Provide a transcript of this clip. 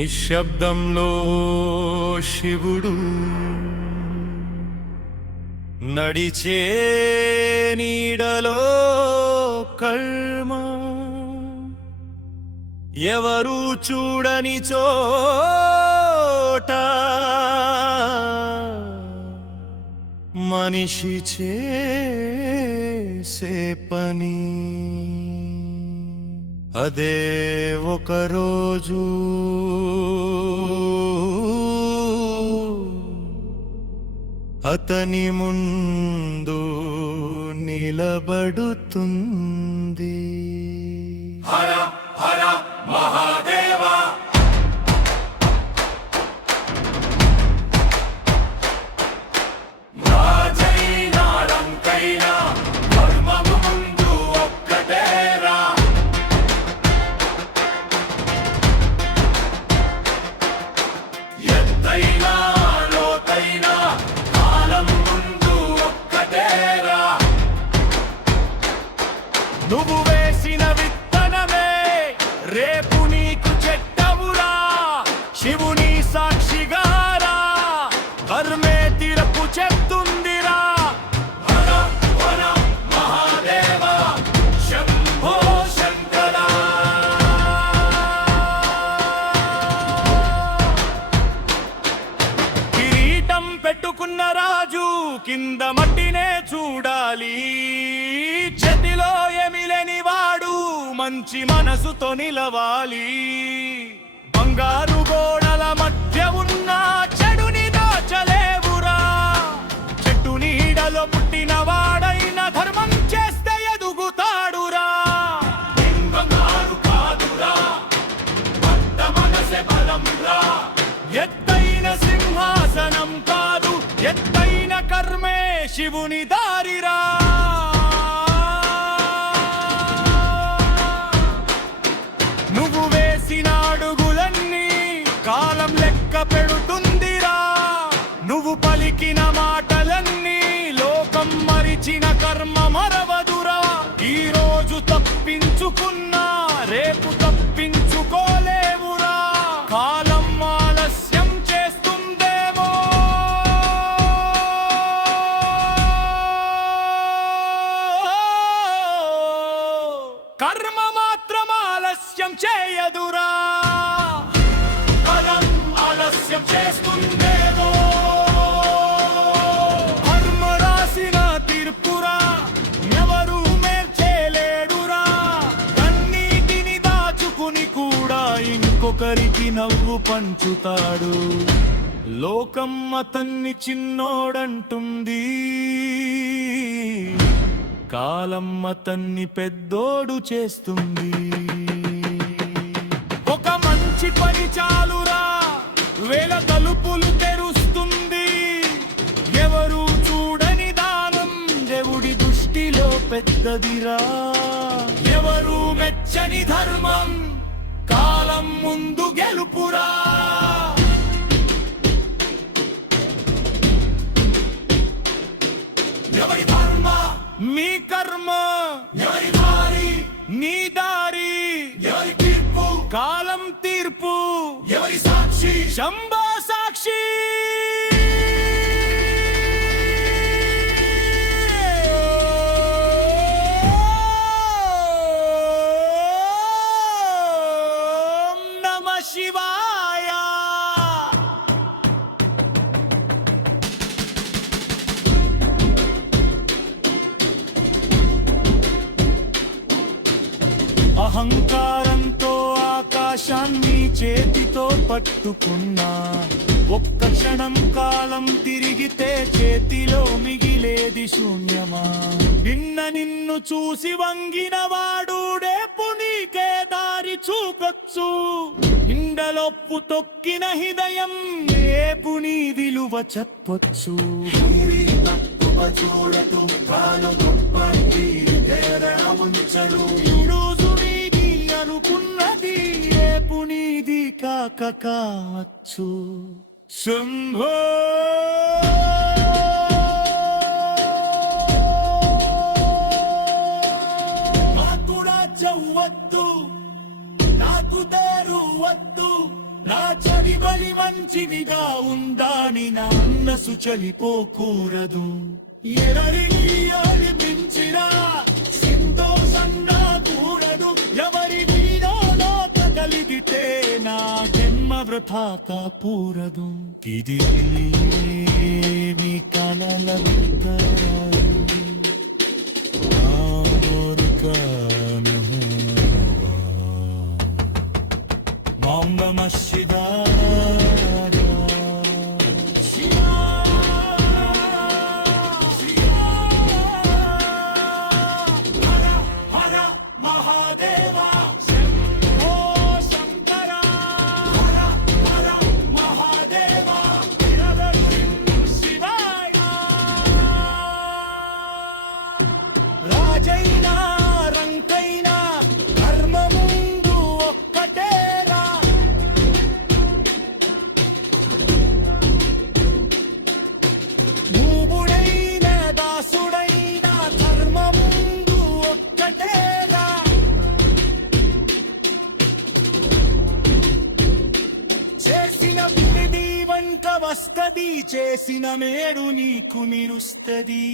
నిశ్శబ్దంలో శివుడు నడిచే నీడలో కర్మ ఎవరు చూడని చోట మనిషి చేసే పని అదే ఒకరోజు అతని ముందు నిలబడుతుంది. హర హర మహాదేవా రాజైనా రంకైనా ధర్మము ముందు ఒక్కటేరా. ఎత్తైనా లోతైనా కాలం ముందు ఒక్కటేరా. నువ్వు వేసిన విత్తనమే రేపు నీకు చెట్టవురా. శివుని సాక్షిగారా కర్మే తీర్పు చెప్తుందిరా. హర హర మహాదేవా శంభో శంకరా. కిరీటం పెట్టుకున్న రాజు కింద మట్టినే చూడాలి. చేతిలో ఏమి లేని వాడు మంచి మనసుతో నిలవాలి. బంగారు గోడల మధ్య ఉన్న చెడుని దాచలేవురా. చెట్టు నీడలో పుట్టిన వాడైన ధర్మం చేస్తే ఎదుగుతాడురా. బంగారు కాదురా భక్త మనసే బలంరా. ఎత్తైన సింహాసనం కాదు ఎత్తైన కర్మే శివుని దారిరా. నువ్వు వేసిన అడుగులన్నీ కాలం లెక్క పెడుతుందిరా. నువ్వు పలికిన మాటలన్నీ లోకం మరిచిన కర్మ మరవదురా. ఈ రోజు తప్పించుకున్నా రేపు తప్పించుకోలేవురా. కాలం ఆలస్యం చేస్తుందేమో కర్మ మాత్రం ఆలస్యం చేయదురా. కాలం ఆలస్యం చేస్తుందేమో. కర్మ రాసిన తీర్పురా ఎవరు మేల్చేలేడురా. కన్నీటిని దాచుకుని కూడా ఇంకొకరికి నవ్వు పంచుతాడు. లోకం అతన్ని చిన్నోడంటుంది. కాలం అతన్ని పెద్దోడు చేస్తుంది. ఒక మంచి పని చాలురా వేల తలుపులు తెరుస్తుంది. ఎవరు చూడని దానం దేవుడి దృష్టిలో పెద్దదిరా. ఎవరు మెచ్చని ధర్మం కాలం ముందు గెలుపురా. ఎవరి ధర్మ మీ కర్మ ఎవరి దారి. నీ దారి ఎవరి తీర్పు కాలం తీర్పు ఎవరి సాక్షి. శంభో సాక్షి. ఓం నమః శివాయ. అహంకారంతో ఆకాశాన్ని చేతితో పట్టుకున్నా ఒక్క క్షణం కాలం తిరిగితే చేతిలో మిగిలేది శూన్యమా. నిన్ను చూసి వంగిన వాడు రేపు నీకే దారి చూపొచ్చు. ఇండలొప్పు తొక్కిన హృదయం రేపు నీ విలువ చెప్పొచ్చు. చూడటం కాలం గొప్పది ఉంచరు. ఈరోజు నీది అనుకున్నది రేపు నీది కాక కావచ్చు. శంభో నాకు రాజ్యం వద్దు నాకు తేరు వద్దు నా చలిబలి మంచిదిగా ఉందాని నా మనసు చలిపోకూడదు ఎవరిని అనిపించిన సంతోషంగా కూడదు ఎవరి వీణలో తగలిగితే నా జన్మ వృథా కాకూడదు ఇది మీ కలల Om Namah Shivaya. Hara Hara Mahadeva. Shambho Shankara. Hara Hara Mahadeva. Shivaya. Rajaina Rankaina Karmamundu Okkatera. మూబుడైన దాసుడైన ధర్మముందు ఒక్కటేరా చేసిన విధి వంట వస్తది చేసిన మేడు నీకు నిరుస్తది